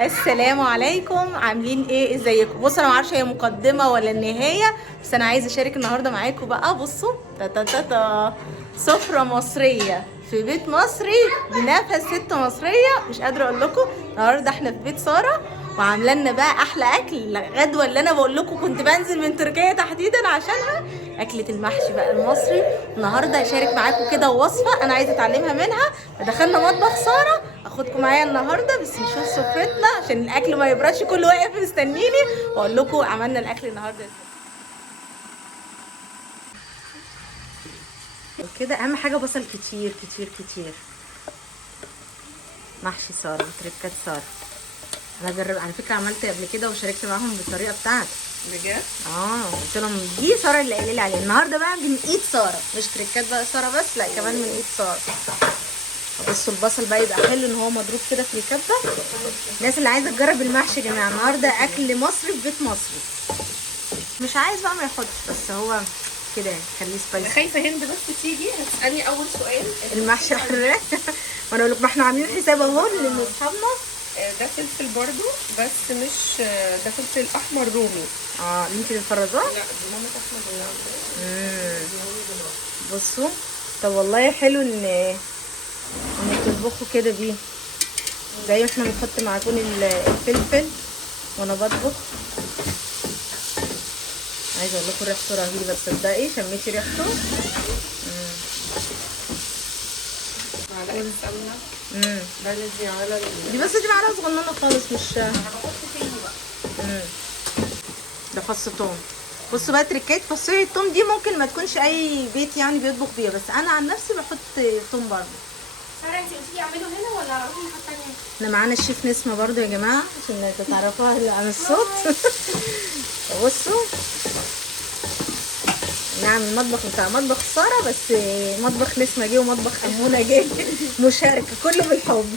السلام عليكم، عاملين ايه؟ ازيكم؟ بصوا انا معرفش هي مقدمه ولا النهايه، بس انا عايزه اشارك النهارده معاكم بقى. بصوا تا تا تا تا سفره مصريه في بيت مصري بنفس ست مصريه. مش قادره اقول لكم النهارده احنا في بيت ساره وعامله لنا بقى احلى اكل غدوه اللي انا بقول لكم كنت بنزل من تركيا تحديدا عشانها. اكله المحشي بقى المصري. النهارده هشارك معاكم كده وصفه انا عايزه اتعلمها منها. دخلنا مطبخ ساره، اخدكم معايا النهارده بس نشوف سفرتنا عشان الاكل ما يبردش، كله واقف مستنيني واقول لكم عملنا الاكل النهارده ازاي. كده اهم حاجه بصل كتير كتير كتير. محشي ساره وتركات ساره. انا جرب على فكره، عملت قبل كده وشاركت معاهم بالطريقه بتاعتي بجد؟ قلت لهم دي ساره اللي قايله لي عليها. النهارده بقى من ايد ساره، مش تركات بقى ساره بس، لا كمان من ايد ساره. بصوا البصل بقى يبقى حلو ان هو مضروب كده في الكبه. الناس اللي عايزه تجرب المحشي يا جماعه، النهارده اكل مصري في بيت مصري. مش عايز بقى ما يحطش، بس هو كده خليه سبايسي. خايفه هند بس تيجي هتسالني اول سؤال. المحشي حراق وانا اقول لك ما احنا عاملين حساب اهو لاصحابنا. ده فلفل برضو، بس مش ده فلفل احمر رومي. يمكن الفرازات. لا دي ماما احمر رومي. بصوا، طب والله حلو انك تطبخوا كده بيه، زي ما احنا بنحط معجون الفلفل وانا بطبخ. عايزه اقول لكم ريحته رهيبه، تصدقي شميتي ريحته. معلقه سمنه بلدي على دي بس دي معلقه صغننه خالص، مش انا بحط تاني بقى. ده فص توم. بصوا بقى تركات فصيله التوم دي ممكن ما تكونش اي بيت يعني بيطبخ بيها، بس انا عن نفسي بحط توم برضه. ساره انت قلتي اعمله هنا ولا اروح الناحيه الثانيه؟ احنا معانا الشيف نسمه برضه يا جماعه عشان تعرفوها عن الصوت. بصوا، نعم المطبخ بتاع مطبخ ساره، بس مطبخ نسمه جه ومطبخ امونه جه مشاركه كله بالحب.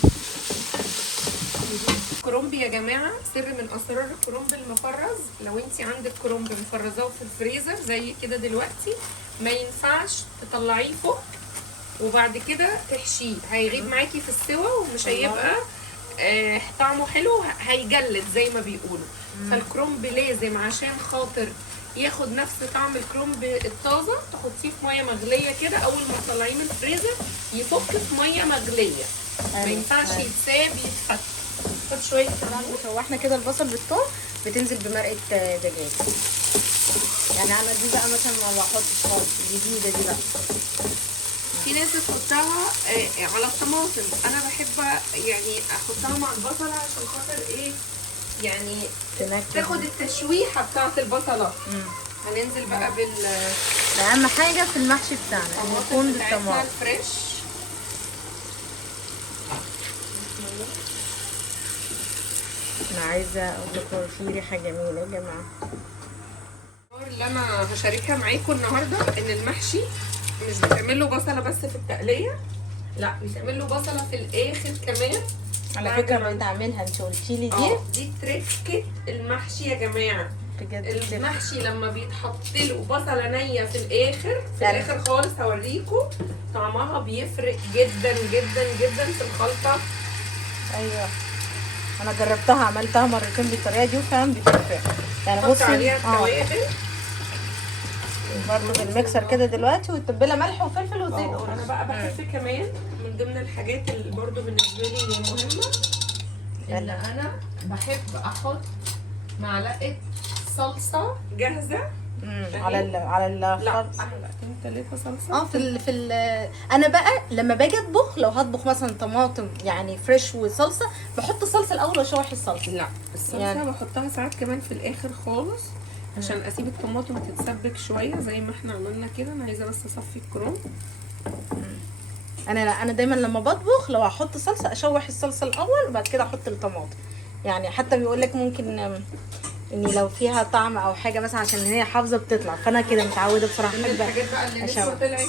كرنب يا جماعه، سر من اسرار الكرنب المفرز. لو انت عندك كرنب مفرزاه في الفريزر زي كده دلوقتي، ما ينفعش تطلعيه فوق وبعد كده تحشيه، هيغيب معاكي في السوا ومش هيبقى طعمه حلو، هيجلد زي ما بيقولوا. فالكرنب لازم عشان خاطر ياخد نفس طعم الكرنب الطازه تحطيه في ميه مغليه كده، اول ما تطلعيه من الفريزر يفك في ميه مغليه. ما ينفعش يتساب يتفك. خد شويه كمان. شوحنا كده البصل بالثوم، بتنزل بمرقه دجاج. يعني انا دي بقى مثلا ما بحطش خالص، جديده دي بقى. في ناس بتحطها على الطماطم، انا بحب يعني احطها مع البصله عشان خاطر ايه، يعني تاخد التشويحه بتاعه البصله. هننزل بقى ده اهم حاجه في المحشي بتاعنا انه يكون بالطماطم الفريش. انا عايزه اقول لكم في ريحه جميله يا جماعه. اللي انا هشاركها معاكم النهارده ان المحشي مش بتعمل له بصله بس في التقليه، لا بتعمل له بصله في الاخر كمان. على فكره انا بعملها، انت قلتي لي دي تركه المحشي يا جماعه. بجد المحشي لما بيتحط له بصله نيه في الاخر خالص، هوريكم طعمها بيفرق جدا جدا جدا في الخلطه. ايوه انا جربتها، عملتها مرتين بالطريقه دي وفعلا بتفرق. يعني بصي عليها التوابل برضه بالميكسر كده دلوقتي، والتتبيله ملح وفلفل وزيت. انا بقى بحب كمان من ضمن الحاجات اللي برضه بالنسبه لي مهمه ان انا بحب احط معلقه صلصه جاهزه على الخلط. معلقتين 3 صلصه. انا بقى لما باجي اطبخ، لو هطبخ مثلا طماطم يعني فريش وصلصه، بحط الصلصه الاول واشوح الصلصه. لا الصلصه يعني بحطها ساعات كمان في الاخر خالص عشان اسيب الطماطم تتسبك شويه زي ما احنا عملنا كده. انا عايزه بس اصفي الكرنب. انا دايما لما بطبخ لو هحط صلصه اشوح الصلصه الاول وبعد كده احط الطماطم. يعني حتى بيقول لك ممكن ان لو فيها طعم او حاجه مثلا عشان هي حافظه بتطلع، فانا كده متعوده بصراحه. من الحاجات بقى اللي لسه طلعت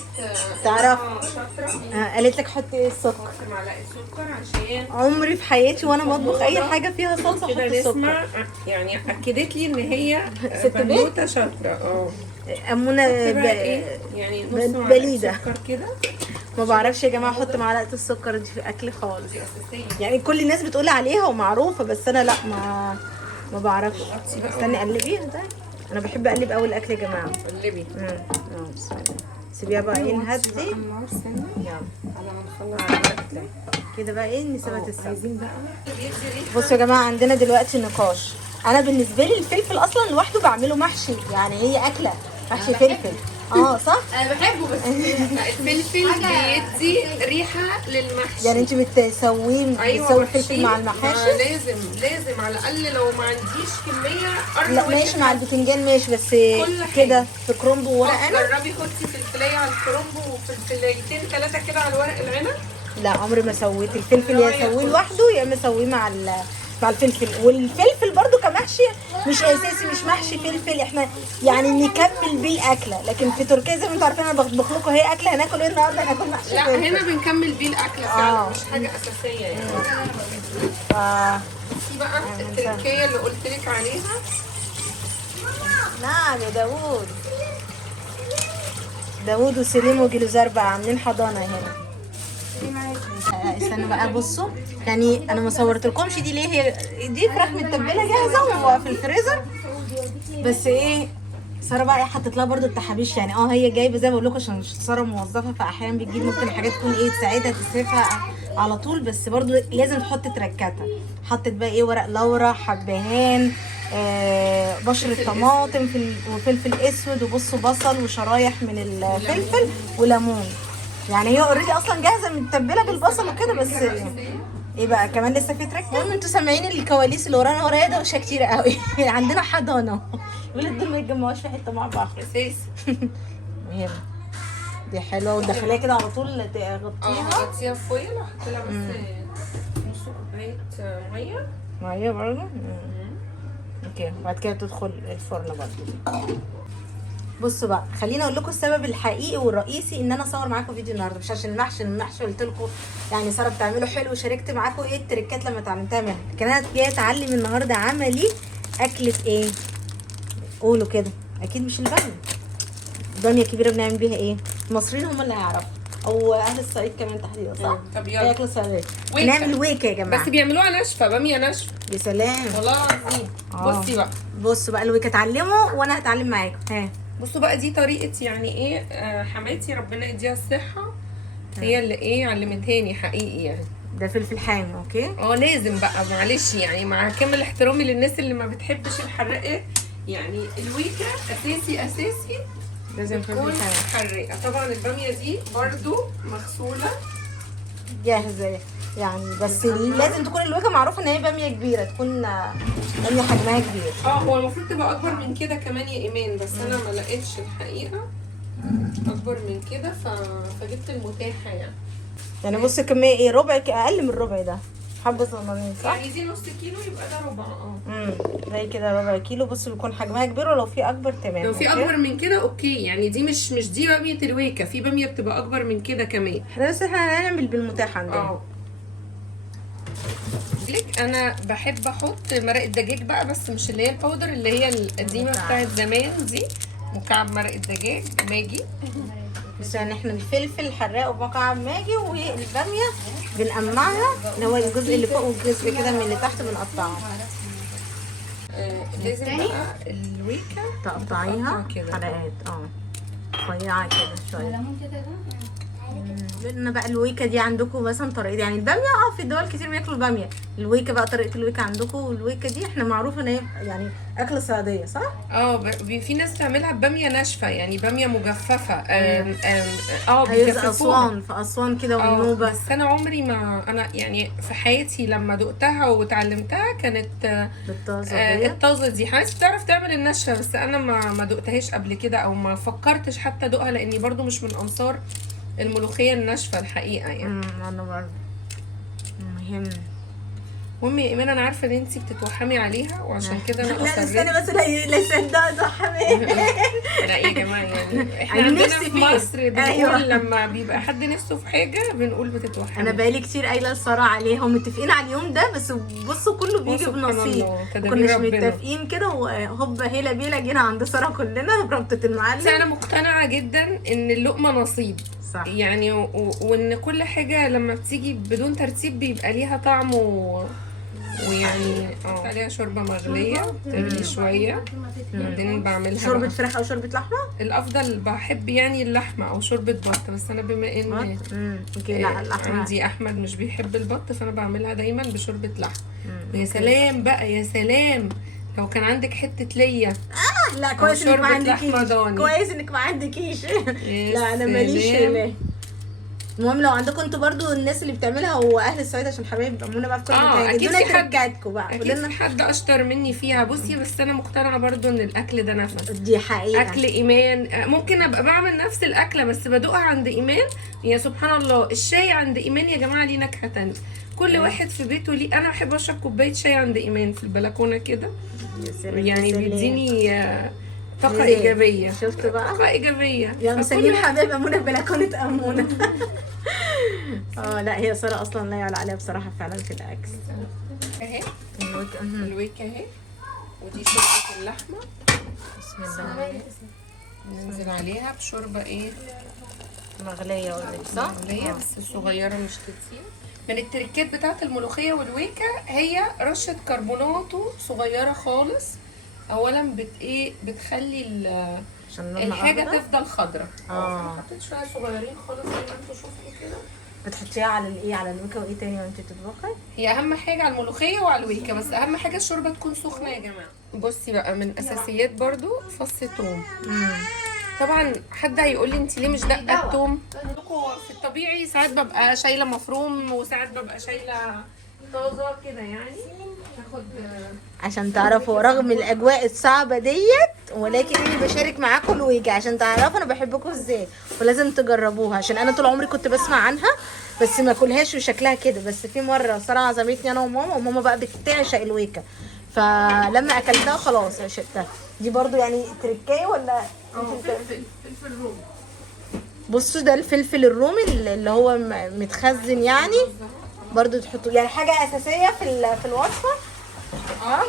تعرف شاطره. قالت لك حطي السكر. حط معلقه سكر عشان عمري في حياتي وانا بطبخ اي حاجه فيها صلصه احط السكر. يعني اكدت لي ان هي ست بنوته شاطره. امونه يعني نص بليده سكر كده. ما بعرفش يا جماعه احط معلقه السكر دي في اكلي خالص، دي اساسيه. يعني كل الناس بتقول عليها ومعروفه، بس انا لا ما بعرفش. استني قلبيها ده، انا بحب اقلب اول الاكل يا جماعه. قلبي. بسم الله. سيبيها بقى ايه نهدي. النار سنه يلا على ما نخلص كده بقى ايه نسيبها تستوي. عايزين بقى بيدي ريحه. بصوا يا جماعه عندنا دلوقتي نقاش. انا بالنسبه لي الفلفل اصلا لوحده بعمله محشي، يعني هي اكله محشي فلفل. صح. انا بحبه بس الفلفل بيدي ريحه للمحشي. يعني انت بتسويه بتسوي الفلفل مع المحاشي؟ لازم على الاقل لو ما عنديش كميه لا ماشي مع البتنجان ماشي، بس كده في كرنب وورق عنب. جربي حطي فلفلايه على الكرنب وفلفلايتين 3 كده على ورق العنب. لا عمري ما سويت الفلفل، يا اسويه لوحده يا اما اسويه مع الفلفل. والفلفل برضو كمحشي مش اساسي، مش محشي فلفل، احنا يعني نكمل بيه الاكله. لكن في تركيا زي ما انتوا عارفين انا بطبخ لكم هي اكله، هناكل ايه النهارده؟ هناكل محشي لا فلفل. هنا بنكمل بيه الاكله فعلا، مش حاجه اساسيه يعني. في بقى التركيه اللي قلت لك عليها. نعم يا داوود وسليم وجلوزار بقى عاملين حضانه هنا. استنوا بقى بصوا، يعني انا ما صورتلكمش دي ليه، هي دي فراخ متبله جاهزه وفي الفريزر، بس ايه ساره بقى حطت لها برده التحابيش، يعني هي جايبه زي ما بقول لكم عشان ساره موظفه، فاحيانا بتجيب ممكن حاجات تكون ايه تساعدها تسرفها على طول، بس برده لازم تحط تركاتها. حطت بقى ايه ورق لورا، حبهان، بشرة طماطم وفلفل اسود، وبصوا بصل وشرايح من الفلفل وليمون. يعني هي اوريدي اصلا جاهزه متبله بالبصل وكده، بس ايه بقى كمان لسه في ترك. المهم انتوا سامعين الكواليس اللي ورايا دوشه كتير قوي. عندنا حضانه، الولاد دول ما يتجمعوش في حته مع بعض اساسي. مهم. دي حلوه وتدخليها كده على طول تغطيها. غطيها فويل واحط لها بس نص كوبايه ميه برضه. اوكي بعد كده تدخل الفرن برضه. بصوا بقى خليني اقول لكم السبب الحقيقي والرئيسي ان انا اصور معاكم فيديو النهارده، مش عشان المحشي قلت لكم يعني ساره بتعمله حلو وشاركت معاكم ايه التريكات لما اتعلمتها منها، لكن انا جايه اتعلم النهارده عملي اكله ايه؟ قولوا كده. اكيد مش الباميه كبيره بنعمل بيها ايه؟ المصريين هم اللي هيعرفوا، او اهل الصعيد كمان تحديدا صح؟ طب يلا هي اكله صعيديه. نعمل ويكه يا جماعه، بس بيعملوها ناشفه، باميه ناشفه. يا سلام والله العظيم. بصي بقى الويكه اتعلموا وانا هتعلم معاكم. بصوا بقى دي طريقه يعني ايه حماتي ربنا يديها الصحه، هي اللي ايه علمتهاني حقيقي يعني. ده فلفل حامي اوكي. لازم بقى معلش يعني مع كامل احترامي للناس اللي ما بتحبش الحراقه، يعني الويكه اساسي لازم تكون حراقه. طبعا الباميه دي برضو مغسوله جاهزه يعني، بس لازم تكون الويكه معروفه ان هي باميه كبيره، تكون باميه حجمها كبير. هو المفروض تبقى اكبر من كده كمان يا ايمان، بس انا ما لقيتش الحقيقه اكبر من كده فجبت المتاحه يعني بص الكميه ايه، ربع اقل من الربع ده، حبه صغننين صح؟ يعني دي نص كيلو يبقى ده ربع. زي كده ربع كيلو. بص بيكون حجمها كبير، ولو في اكبر تمام. لو في اكبر من كده اوكي، يعني دي مش دي باميه الويكه، في باميه بتبقى اكبر من كده كمان. احنا هنعمل بالمتاح عندنا. انا بحب احط مرق الدجاج بقى، بس مش اللي هي الباودر، اللي هي القديمه بتاعت زمان دي، مكعب مرق الدجاج ماجي. بس يعني احنا الفلفل الحراق ومكعب ماجي، والباميه بنقمعها اللي هو الجزء اللي فوق والجزء كده من اللي تحت بنقطعه. لازم بقى الويكه تقطعيها حلقات رفيعه كده شويه. لان بقى الويكه دي عندكم مثلا طريقه، يعني الباميه في دول كتير بياكلوا الباميه، الويكه بقى طريقه الويكه عندكم، والويكه دي احنا معروفه ان هي يعني اكله صعيديه صح؟ في ناس تعملها باميه ناشفه، يعني باميه مجففه. بيجففوها في اسوان كده والنوبه. بس انا عمري ما انا يعني في حياتي لما دقتها وتعلمتها كانت الطازه دي. حماتي بتعرف تعمل الناشفه، بس انا ما دقتهاش قبل كده، او ما فكرتش حتى ادوقها، لاني برضو مش من انصار الملوخيه الناشفه الحقيقه يعني. انا برضه مهم. المهم يا ايمان انا عارفه ان انتي بتتوحمي عليها، وعشان كده انا اصريت. لا استني بس لا يصدق اتوحمي. لا يا جماعه يعني احنا عندنا في مصر بنقول لما بيبقى حد نفسه في حاجه بنقول بتتوحمي. انا بقالي كتير قايله لساره عليها ومتفقين على اليوم ده، بس بصوا كله بيجي بنصيب. كناش متفقين كده وهوبا هيلا بيلا جينا عند ساره كلنا بربطه المعلم. انا مقتنعه جدا ان اللقمه نصيب صح. يعني وان كل حاجه لما بتيجي بدون ترتيب بيبقى ليها طعم ويعني بحط عليها شوربه مغليه تغلي شويه، بعدين بعملها شوربه بقى. فراخ او شوربه لحمه؟ الافضل بحب يعني اللحمه او شوربه بط، بس انا بما ان لا اللحمه عندي احمد مش بيحب البط فانا بعملها دايما بشوربه لحمه. ويا سلام بقى، يا سلام لو كان عندك حته ليا. لا كويس انك ما عندكيش، ضاني. كويس انك ما عندكيش. لا انا ماليش ليه. المهم لو عندكم انتوا برضو الناس اللي بتعملها واهل الصعيد، عشان حبايب بيعملونا بقى في كل مكان، اكيد ادونا في حد تركاتكم بقى. اكيد في حد اشطر مني فيها. بصي بس انا مقتنعه برضو ان الاكل ده نفس. دي حقيقه. اكل ايمان ممكن ابقى بعمل نفس الاكله بس بدوقها عند ايمان. يا سبحان الله، الشاي عند ايمان يا جماعه ليه نكهه تانية. كل واحد في بيته ليه. انا بحب اشرب كوبايه شاي عند ايمان في البلكونه كده، يعني بيديني طاقه ايجابيه. شفت بقى؟ طاقه ايجابيه. يا مسمين حبايب امونه بلكونه امونه. لا هي ساره اصلا لا يعلى عليها بصراحه فعلا في الاكل. اهي الويكه اهي، ودي شوربه اللحمه. بسم الله. ننزل عليها بشوربه ايه؟ مغليه اوريدي صح؟ مغليه بس صغيره مش كتير. من التركات بتاعت الملوخيه والويكه هي رشه كربوناتو صغيره خالص. اولا بتخلي الحاجه تفضل خضراء. حطيت شويه صغيرين خالص زي ما انتوا شفتوا كده. بتحطيها على الايه، على الويكه وايه تاني وانت بتطبخي؟ هي اهم حاجه على الملوخيه وعلى الويكه، بس اهم حاجه الشوربه تكون سخنه يا جماعه. بصي بقى من اساسيات برضو فص ثوم. طبعا حد هيقول لي انت ليه مش دقه الثوم؟ في الطبيعي ساعات ببقى شايله مفروم وساعات ببقى شايله طازه كده يعني. هاخد عشان تعرفوا رغم الاجواء الصعبه ديت، ولكن اني بشارك معاكم الويكه عشان تعرفوا انا بحبكم ازاي، ولازم تجربوها. عشان انا طول عمري كنت بسمع عنها بس ما اكلهاش وشكلها كده. بس في مره ساره عزمتني انا وماما، وماما بقى بتعشق الويكه، فلما اكلتها خلاص عشقتها. دي برضو يعني تركايه ولا؟ فلفل رومي. بصوا ده الفلفل الرومي اللي هو متخزن يعني، برضو تحطوا يعني حاجه اساسيه في الوصفه.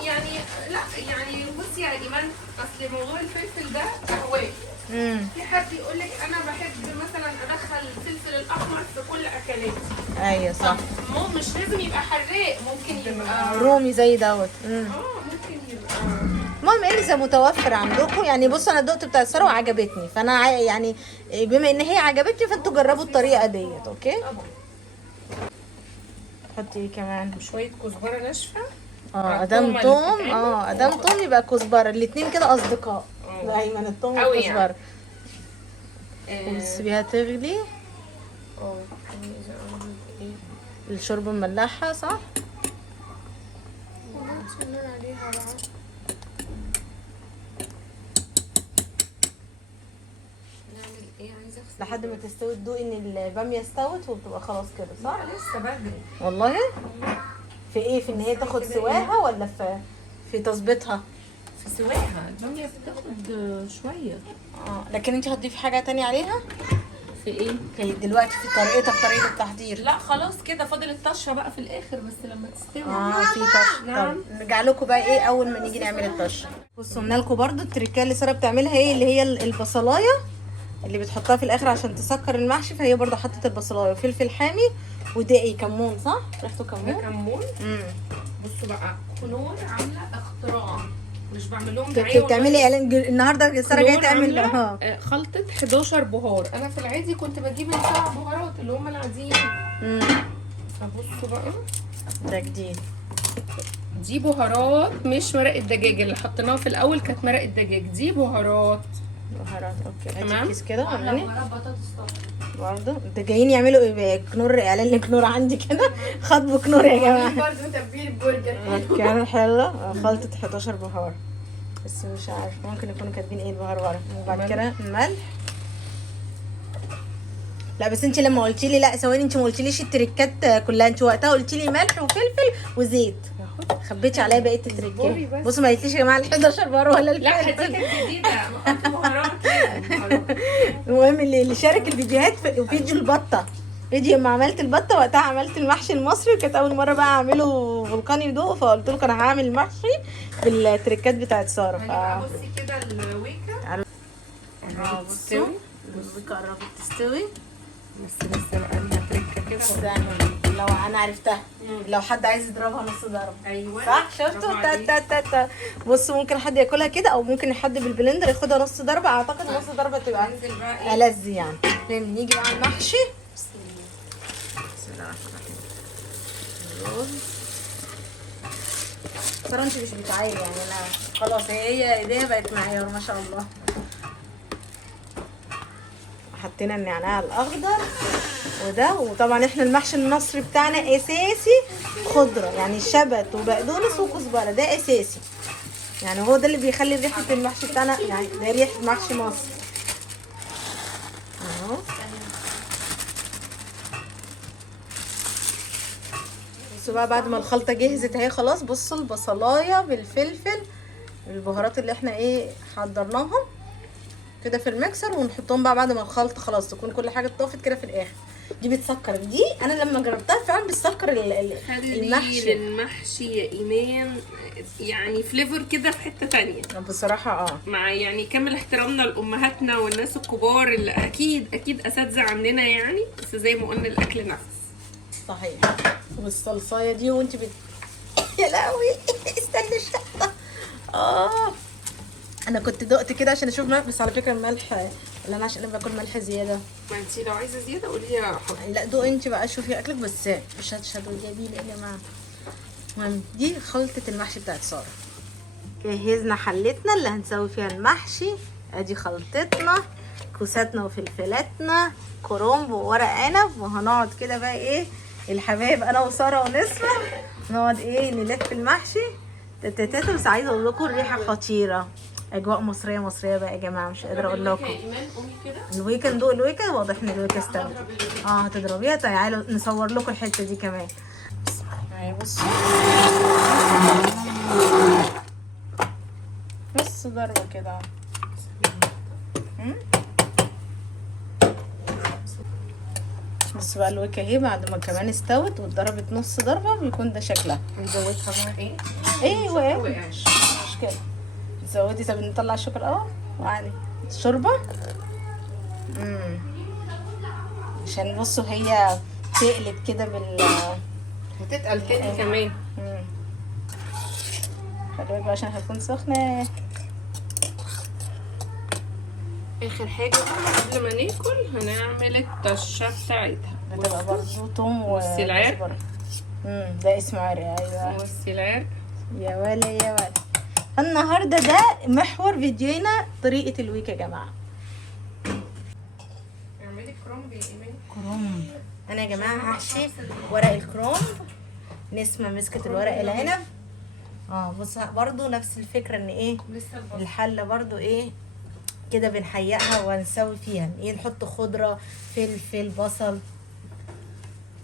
يعني لا يعني بصي يا ايمان، اصل موضوع الفلفل ده اهواء. في حد يقول لك انا بحب مثلا ادخل الفلفل الاحمر في كل اكلاتي. ايوه صح. مش لازم يبقى حراق، ممكن يبقى رومي زي دوت. ممكن يبقى. المهم اذا متوفر عندكم يعني. بصوا انا دقت بتاع ساره وعجبتني، فانا يعني بما ان هي عجبتني فانتوا جربوا الطريقه ديت. اوكي حطي ايه كمان؟ شويه كزبره ناشفه. ادام توم ادام توم يبقى كزبره. الاتنين كده اصدقاء دايما، التوم والكزبره. وتسيبيها تغلي. الشوربه مملحه صح؟ لحد ما تستوي تدوقي ان الباميه استوت وبتبقى خلاص كده صح؟ لسه بدري والله. في ايه؟ في ان هي تاخد سواها ولا في تظبيطها؟ في سواها. الباميه بتاخد شويه. لكن انت هتضيفي حاجه تانية عليها؟ في ايه؟ في دلوقتي في طريقتها، في طريقه التحضير. لا خلاص كده فاضل الطشه بقى في الاخر بس لما تستوي. في طشه. نعم. طب نرجع لكم بقى ايه اول ما نيجي نعمل الطشه. بصوا قلنا لكم برده التركيه اللي ساره بتعملها ايه، اللي هي البصلايه اللي بتحطها في الاخر عشان تسكر المحشي. فهي برده حطت البصلايه وفلفل حامي ودقي كمون صح؟ ريحته كمون. ده كمون. بصوا بقى كنور عامله اختراع، مش بعمل لهم دعايه. بتعملي اعلان النهارده ساره جايه تعمل خلطه 11 بهار. انا في العادي كنت بجيب ال7 بهارات اللي هم العاديين. فبصوا بقى ده جديد. دي بهارات مش مرق الدجاج اللي حطيناها في الاول، كانت مرق الدجاج. دي بهارات اوكي. تمام. كيس كده وريني برضه. انتوا جايين يعملوا ايه؟ كنور، اعلان لكنور عندي كده. خطبوا كنور يا جماعه. برضه تتبيل برجر كان حلو. خلطه 11 بهار بس مش عارف ممكن يكونوا كاتبين ايه البهار ورا. وبعد كده الملح. لا بس انت لما قلتي لي، لا ثواني، انت ما قلتيليش التريكات كلها. انت وقتها قلتي لي ملح وفلفل وزيت، خبيتي عليا بقيه التريكات. بصوا ما قلتيش يا جماعه ال 11 بهار ولا لا دي كانت جديده. بهارات. المهم اللي شارك الفيديوهات وفيديو البطه، فيديو ما عملت البطه وقتها عملت المحشي المصري، وكانت اول مره بقى اعمله فولكاني ودوق. فقلت لكم انا هعمل محشي بالتريكات بتاعت ساره. بصي كده الويكه بصوا الويكه قربت تستوي. بس لسه بقى ليها تركه كده. استنى، لو انا عرفتها، لو حد عايز يضربها نص ضرب. ايوه صح، شفتوا؟ تا. بصوا ممكن حد ياكلها كده، او ممكن حد بالبلندر ياخدها نص ضربه. اعتقد نص ضربه تبقى ننزل بقى ايه؟ ألذ يعني. نيجي بقى على المحشي. بسم الله الرحمن الرحيم. الرز. ترى انت مش بتعايري يعني، انا خلاص هي ايديها بقت معايا ما شاء الله. حطينا النعناع الاخضر وده، وطبعا احنا المحشي المصري بتاعنا اساسي خضره، يعني شبت وبقدونس وكزبره، ده اساسي يعني. هو ده اللي بيخلي ريحه المحشي بتاعنا، يعني ده ريحه محشي مصر اهو. بصوا بقى بعد ما الخلطه جهزت اهي خلاص، بصوا البصلايه بالفلفل البهارات اللي احنا ايه حضرناهم كده في الميكسر، ونحطهم بقى بعد ما الخلطه خلاص تكون كل حاجه اتطفت كده في الاخر. دي بتسكر، دي انا لما جربتها فعلا بتسكر المحشي. المحشي يا ايمان يعني فليفر كده في حته تانية بصراحه مع يعني كامل احترامنا لامهاتنا والناس الكبار اللي اكيد اساتذه عندنا يعني، بس زي ما قلنا الاكل نفس. صحيح. والصلصايه دي وانت يا لهوي استني الشطه. انا كنت دقت كده عشان اشوف ملح، بس على فكره الملح اللي انا عشان انا باكل ملح زياده. ما انتي لو عايزه زياده قولي لي احط. لا دوقي انت بقى شوفي اكلك، بس مش هتشهدوا جميل يا جماعه. المهم دي خلطه المحشي بتاعت ساره. جهزنا حلتنا اللي هنسوي فيها المحشي، ادي خلطتنا، كوساتنا وفلفلاتنا، كرنب وورق عنب، وهنقعد كده بقى ايه الحبايب انا وساره ونسمه نقعد ايه نلف المحشي تتتت. بس عايزه اقول لكم الريحه خطيره، اجواء مصريه بقى يا جماعه، مش قادره اقول لكم. الويكا ندوق الويكا، واضح ان الويكا استوت. هتضربيها. تعالوا نصور لكم الحته دي كمان. اهي بصوا نص ضربه كده. بص بقى الويكا اهي بعد ما كمان استوت واتضربت نص ضربه بيكون ده شكلها. نزودها بقى ايه؟ ايوه مش مشكله. زودي. طب نطلع الشوكه الاول وعلي الشوربه. عشان بصوا هي تقلت كده هتتقل تاني كمان. خلي بالك عشان هتكون سخنه. اخر حاجه بقى قبل ما ناكل هنعمل الطشه بتاعتها. هتبقى برضه توم والسلعار. ده اسمه عرق. ايوه والسلعار. يا ولا النهارده ده محور فيديونا طريقه الويك يا جماعه. اعملي كرومب يا ايمان. كرومب. انا يا جماعه هحشي ورق الكرومب. نسمه مسكت الورق العنب. بص برضو نفس الفكره ان ايه الحله برضو ايه كده بنحيقها ونسوي فيها ايه، نحط خضره فلفل بصل.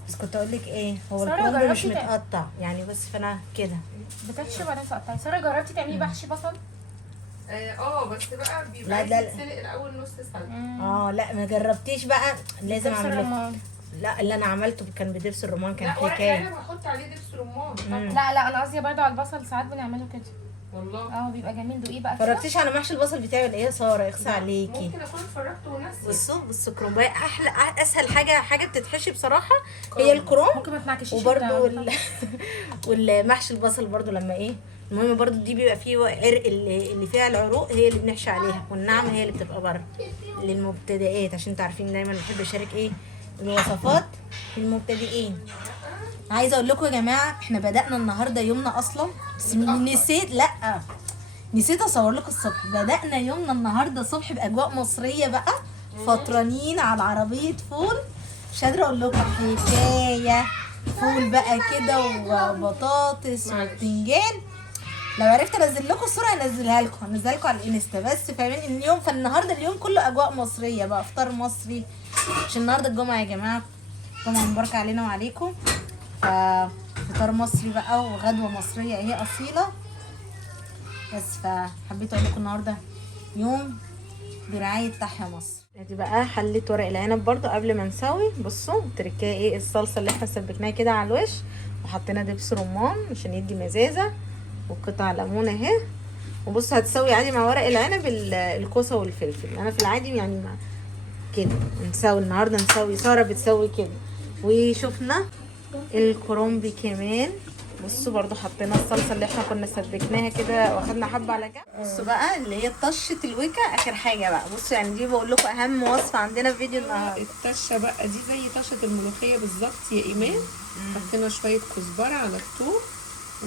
بس كنت اقول لك ايه، هو الكرومب مش متقطع يعني، بس فانا كده بتحشي وبعدين تقطعي. ساره جربتي تعملي محشي بصل؟ بس بقى بيبقى يتسلق الاول نص سلقه. لا ما جربتيش بقى، لازم اعمله. لا اللي انا عملته كان بدبس الرمان، كان حكايه. لا انا بحط عليه دبس رمان. لا انا قصدي برضه على البصل ساعات بنعمله كده والله. بيبقى جميل. دوقيه بقى. فرجتيش على محشي البصل بتعمل ايه يا ساره؟ اخسى عليكي. ممكن اكون اتفرجت وناسيه. بصوا الكرومبايه احلى اسهل حاجه بتتحشي بصراحه هي الكرومب. ممكن ما تنعكشيش. وبرده والمحشي البصل برده لما ايه، المهم برده دي بيبقى فيه عرق اللي فيها العروق هي اللي بنحشي عليها، والنعمه هي اللي بتبقى بره للمبتدئات، عشان انتوا عارفين دايما بحب اشارك ايه الوصفات للمبتدئين. عايزه اقول لكم يا جماعه احنا بدأنا النهارده يومنا اصلا، بس نسيت اصور لكم الصبح. بدأنا يومنا النهارده الصبح باجواء مصريه بقى، فطرانين على عربيه فول. مش قادره اقول لكم حكايه. فول بقى كده وبطاطس وبتنجان. لو عرفت انزل لكم الصوره هنزلها لكم على الانستا. بس فاهمين اليوم، فالنهارده اليوم كله اجواء مصريه بقى، افطار مصري. عشان النهارده الجمعه يا جماعه، جمعه مباركه علينا وعليكم. فطار مصري بقى وغدوه مصريه اهي اصيله. بس فحبيت اقول لكم النهارده يوم برعايه تحيا مصر. ادي بقى حليت ورق العنب برضو قبل ما نسوي. بصوا التركيه ايه، الصلصه اللي احنا سبكناها كده على الوش، وحطينا دبس رمان عشان يدي مزازه، وقطع ليمون اهي. وبص هتسوي عادي مع ورق العنب الكوسه والفلفل. انا في العادي يعني كده نسوي النهارده، نسوي ساره بتسوي كده. وشفنا الكرنب كمان. بصوا برضو حطينا الصلصه اللي احنا كنا سبكناها كده واخدنا حبه على جنب. بصوا بقى اللي هي طشه الويكا اخر حاجه بقى. بصوا يعني دي بقول لكم اهم وصفه عندنا في فيديو النهارده. الطشه بقى دي زي طشه الملوخيه بالظبط يا ايمان. حطينا شويه كزبره على الثوم،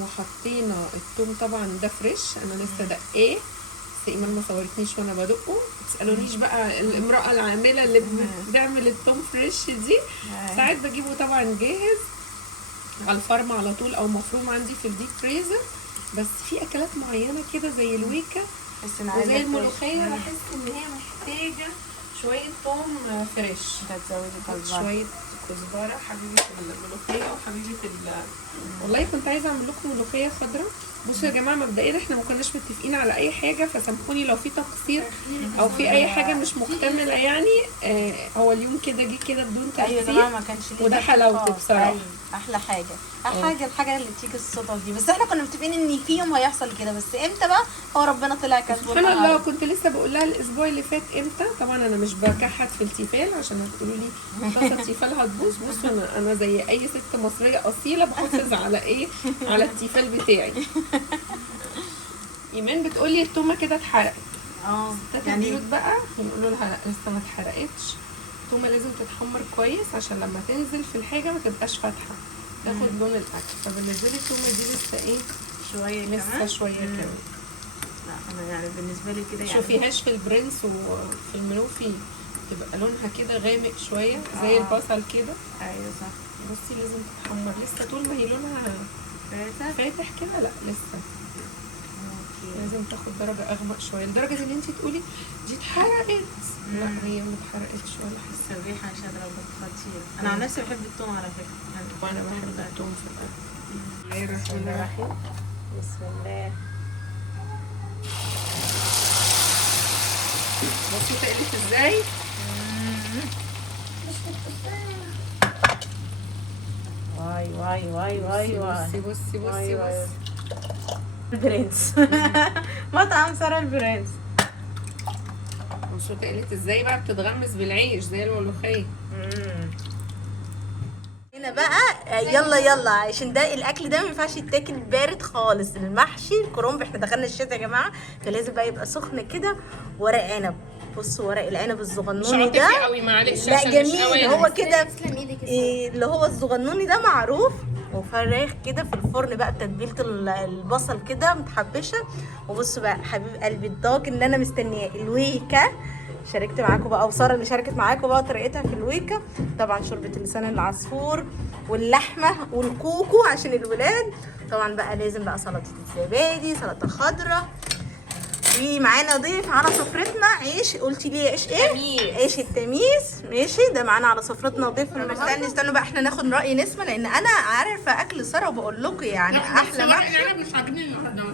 وحطينا الثوم طبعا ده فريش، انا لسه دقاه بس ايمان ما صورتنيش وانا بدقه. ما تسالونيش بقى الامراه العامله اللي بتعمل الثوم فريش دي، ساعات بجيبه طبعا جاهز على الفرم على طول او مفروم عندي في الديب فريزر. بس في اكلات معينه كده زي الويكا وزي الملوخيه بحس ان هي محتاجه شويه ثوم فريش. هتزودي شويه كزبره حبيبه الملوخيه وحبيبه والله كنت عايزه اعمل لكم ملوخيه خضراء. بصوا يا جماعه مبدئيا احنا ما كناش متفقين على اي حاجه، فسامحوني لو في تقصير او في اي حاجه مش مكتمله يعني. هو اليوم كده جه كده بدون ترتيب. ايوه يا جماعه ما كانش ليه وده حلاوته بصراحه. أيوة. احلى حاجه الحاجه اللي بتيجي الصدف دي. بس احنا كنا متفقين ان في يوم هيحصل كده، بس امتى بقى هو ربنا طلع كاتبه. سبحان الله كنت لسه بقول لها الاسبوع اللي فات امتى. طبعا انا مش بكحت في التيفال عشان هتقولوا لي طاسه التيفال هتبوظ. بصوا انا زي اي ست مصريه اصيله بحافظ على ايه، على التيفال بتاعي. ايمان بتقول لي التومه كده اتحرقت. يعني البيوت بقى بنقول لها لا لسه ما اتحرقتش، التومه لازم تتحمر كويس عشان لما تنزل في الحاجه ما تبقاش فاتحه، تاخد لون الاكل. فبالنسبه لي التومه دي لسه ايه، شويه لسه كمان. شويه كمان. لا انا يعني بالنسبه لي كده يعني شوفيهاش في البرنس وفي المنوفي تبقى لونها كده غامق شويه زي البصل كده. ايوه صح. بصي لازم تتحمر لسه طول ما هي لونها فاتح كده، لا لسه لازم تاخد درجه اغمق شويه، لدرجه ان انت تقولي دي اتحرقت. لا هي ما اتحرقتش ولا حاجه. الريحه مش قادره اقول خطيره. انا عن نفسي بحب الثوم على فكره يعني. وانا بحب الثوم في الاكل. بسم الله الرحمن بسم الله. بصي تقلت ازاي. واي واي واي واي واي. بصي بصي بصي بصي البرنس مطعم سارة البرنس. بصوا تقلت ازاي بقى، بتتغمس بالعيش زي الملوخيه. هنا بقى يلا عشان ده الاكل ده ما ينفعش يتاكل بارد خالص. المحشي الكرنب احنا دخلنا الشتاء يا جماعه، فلازم بقى يبقى سخن كده. ورق عنب، بصوا ورق العنب الصغنوني ده. مش قوي معلش لا عشان جميل هو كده. تسلم ايدك يا إيه اللي هو الصغنوني ده معروف. وفراخ كده في الفرن بقى بتتبيله البصل كده متحبشه. وبصوا بقى حبيب قلبي الضاج اللي انا مستنياه الويكا. شاركت معاكم بقى وساره اللي شاركت معاكم بقى طريقتها في الويكا. طبعا شوربه اللسان العصفور واللحمه والكوكو عشان الولاد. طبعا بقى لازم بقى سلطه الزبادي، سلطه خضراء. ومعانا ضيف على سفرتنا عيش. قلتي لي عيش ايه؟ تميس. عيش التميس. ماشي ده معانا على سفرتنا ضيف. استنوا بقى احنا ناخد راي نسمه لان انا عارفه اكل ساره وبقول لكم يعني احلى محشي. انا مش عاجبني النهارده.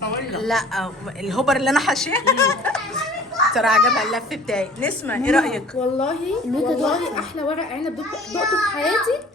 صوري لا الهبر اللي انا حاشاه ترى عجبها اللف بتاعي. نسمه ايه رايك؟ والله الويكا ده احلى ورق عنب دقته في حياتي.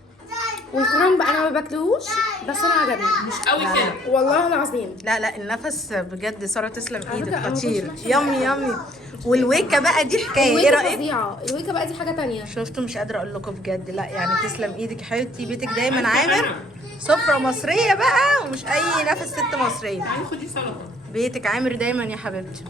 والكرنب انا ما باكلهوش بس انا عجبني مش قوي كده والله العظيم. لا النفس بجد ساره تسلم ايدك فكرة أنا خطير. ما كنتش يمي والويكا بقى دي حكايه. ايه رايك؟ فظيعه الويكا بقى، دي حاجه تانية. شفتوا مش قادره اقول لكم بجد. لا يعني تسلم ايدك يا حبيبتي. بيتك دايما عامر سفره مصريه بقى ومش اي نفس ست مصريه. خدي سلطه. بيتك عامر دايما يا حبيبتي.